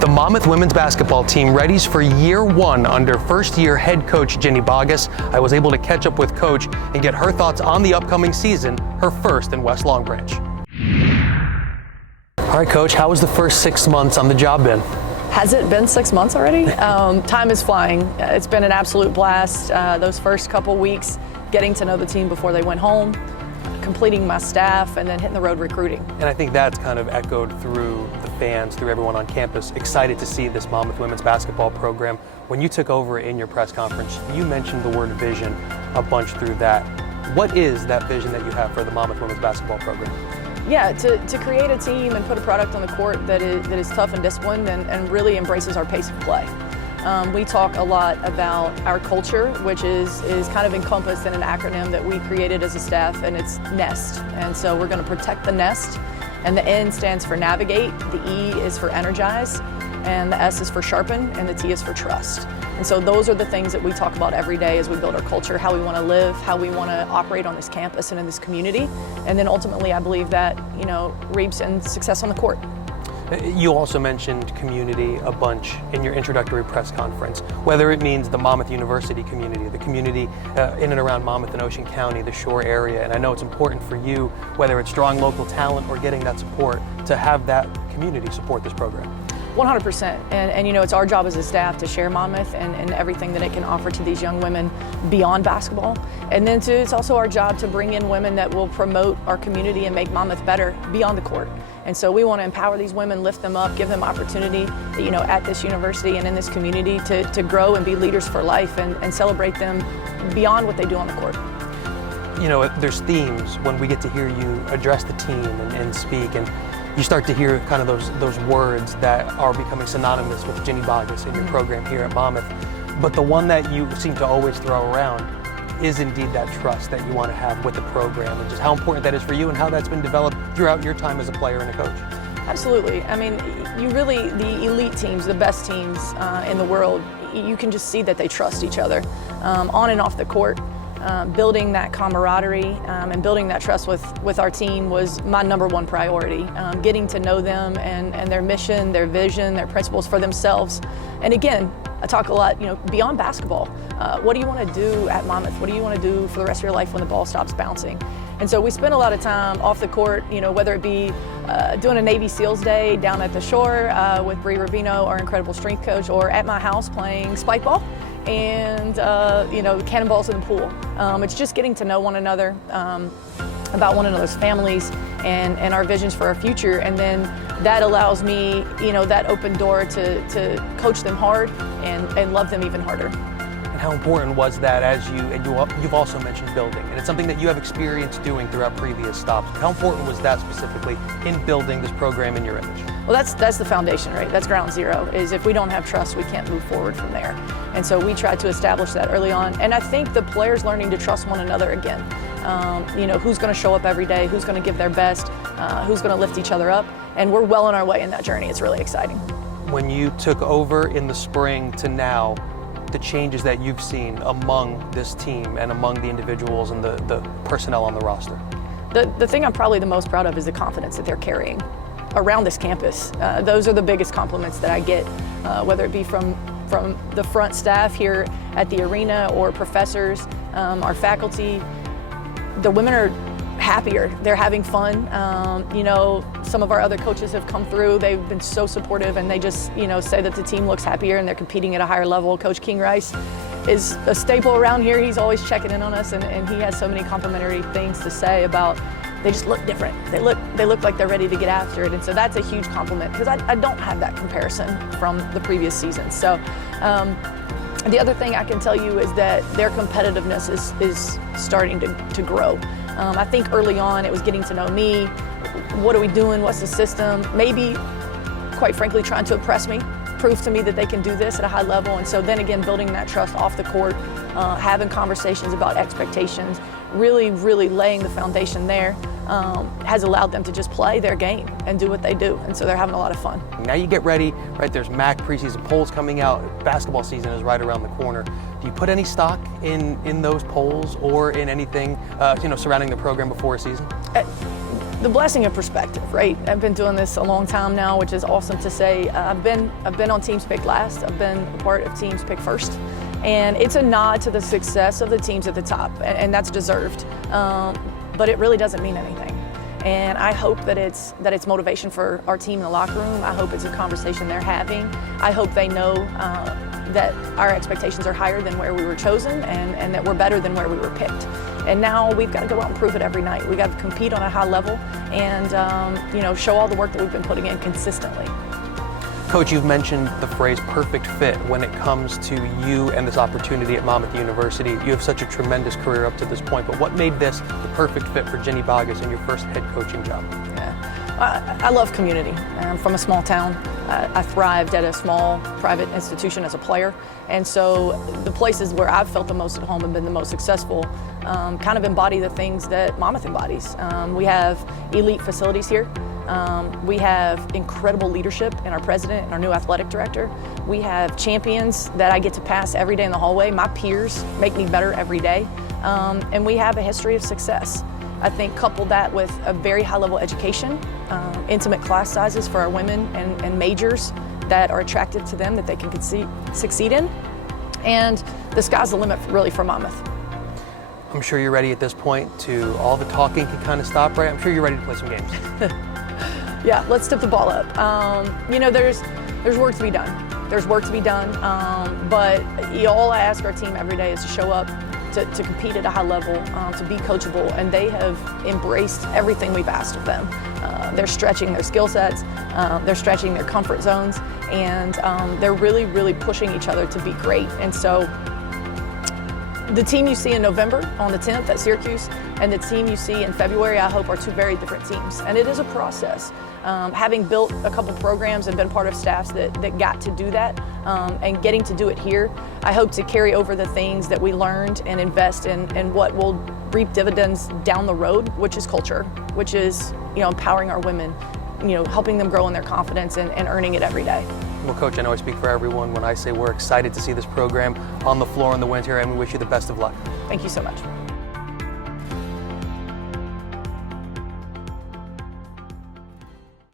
The Monmouth women's basketball team readies for year one under first-year head coach Ginny Boggess. I was able to catch up with Coach and get her thoughts on the upcoming season, her first in West Long Branch. All right, Coach, how has the first 6 months on the job been? Has it been 6 months already? Time is flying. It's been an absolute blast. Those first couple weeks, getting to know the team before they went home, completing my staff, and then hitting the road recruiting. And I think that's kind of echoed through the fans, through everyone on campus, excited to see this Monmouth women's basketball program. When you took over in your press conference, you mentioned the word vision a bunch through that. What is that vision that you have for the Monmouth women's basketball program? Yeah, to create a team and put a product on the court that is tough and disciplined and really embraces our pace of play. We talk a lot about our culture, which is kind of encompassed in an acronym that we created as a staff, and it's NEST. And so we're going to protect the nest, and the N stands for navigate, the E is for energize, and the S is for sharpen, and the T is for trust. And so those are the things that we talk about every day as we build our culture, how we want to live, how we want to operate on this campus and in this community. And then ultimately, I believe that, reaps in success on the court. You also mentioned community a bunch in your introductory press conference, whether it means the Monmouth University community, the community in and around Monmouth and Ocean County, the shore area. And I know it's important for you, whether it's drawing local talent or getting that support, to have that community support this program. 100%. And it's our job as a staff to share Monmouth and everything that it can offer to these young women beyond basketball. And then it's also our job to bring in women that will promote our community and make Monmouth better beyond the court. And so we want to empower these women, lift them up, give them opportunity, at this university and in this community to grow and be leaders for life and celebrate them beyond what they do on the court. There's themes when we get to hear you address the team and speak, and you start to hear kind of those words that are becoming synonymous with Ginny Boggess in your program here at Monmouth. But the one that you seem to always throw around is indeed that trust that you want to have with the program, and just how important that is for you and how that's been developed throughout your time as a player and a coach. Absolutely. I mean, the elite teams, the best teams in the world, you can just see that they trust each other on and off the court. Building that camaraderie and building that trust with our team was my number one priority. Getting to know them and their mission, their vision, their principles for themselves. And again, I talk a lot, beyond basketball. What do you want to do at Monmouth? What do you want to do for the rest of your life when the ball stops bouncing? And so we spend a lot of time off the court, whether it be doing a Navy SEALs day down at the shore with Bree Ravino, our incredible strength coach, or at my house playing spike ball and cannonballs in the pool. It's just getting to know one another, about one another's families and our visions for our future, and then that allows me, that open door to coach them hard and love them even harder. And how important was that you've also mentioned building, and it's something that you have experience doing throughout previous stops. How important was that specifically in building this program in your image? Well, that's the foundation, right? That's ground zero, is if we don't have trust, we can't move forward from there. And so we tried to establish that early on. And I think the players learning to trust one another again. Who's going to show up every day, who's going to give their best, who's going to lift each other up. And we're well on our way in that journey. It's really exciting. When you took over in the spring to now, the changes that you've seen among this team and among the individuals and the personnel on the roster? The thing I'm probably the most proud of is the confidence that they're carrying around this campus. Those are the biggest compliments that I get, whether it be from the front staff here at the arena or professors, our faculty. The women are happier, they're having fun. Some of our other coaches have come through, they've been so supportive, and they just say that the team looks happier and they're competing at a higher level. Coach King Rice is a staple around here. He's always checking in on us, and he has so many complimentary things to say about they just look different. They look like they're ready to get after it, and so that's a huge compliment, because I don't have that comparison from the previous season. So the other thing I can tell you is that their competitiveness is starting to grow. I think early on it was getting to know me. What are we doing? What's the system? Maybe, quite frankly, trying to impress me, prove to me that they can do this at a high level. And so then again, building that trust off the court, having conversations about expectations, really laying the foundation there, has allowed them to just play their game and do what they do. And so they're having a lot of fun. Now you get ready, right? There's MAC preseason polls coming out. Basketball season is right around the corner. Do you put any stock in those polls or in anything surrounding the program before a season? The blessing of perspective, right? I've been doing this a long time now, which is awesome to say. I've been on teams picked last. I've been a part of teams picked first. And it's a nod to the success of the teams at the top, and that's deserved. But it really doesn't mean anything. And I hope that it's motivation for our team in the locker room. I hope it's a conversation they're having. I hope they know that our expectations are higher than where we were chosen, and that we're better than where we were picked. And now we've got to go out and prove it every night. We've got to compete on a high level and show all the work that we've been putting in consistently. Coach, you've mentioned the phrase perfect fit when it comes to you and this opportunity at Monmouth University. You have such a tremendous career up to this point, but what made this the perfect fit for Ginny Boggess in your first head coaching job? I love community. I'm from a small town. I thrived at a small private institution as a player, and so the places where I've felt the most at home and been the most successful kind of embody the things that Monmouth embodies. We have elite facilities here. We have incredible leadership in our president and our new athletic director. We have champions that I get to pass every day in the hallway. My peers make me better every day. And we have a history of success. I think couple that with a very high level education, intimate class sizes for our women and majors that are attractive to them that they can succeed in. And the sky's the limit really for Monmouth. I'm sure you're ready at this point to, all the talking can kind of stop, right? I'm sure you're ready to play some games. Yeah, let's tip the ball up. There's work to be done. There's work to be done, but all I ask our team every day is to show up, to compete at a high level, to be coachable, and they have embraced everything we've asked of them. They're stretching their skill sets, they're stretching their comfort zones, and they're really, really pushing each other to be great. And so the team you see in November on the 10th at Syracuse and the team you see in February, I hope, are two very different teams. And it is a process. Having built a couple programs and been part of staffs that got to do that and getting to do it here, I hope to carry over the things that we learned and invest in what will reap dividends down the road, which is culture, which is empowering our women, helping them grow in their confidence and earning it every day. Well, Coach, I know I speak for everyone when I say we're excited to see this program on the floor in the winter, and we wish you the best of luck. Thank you so much.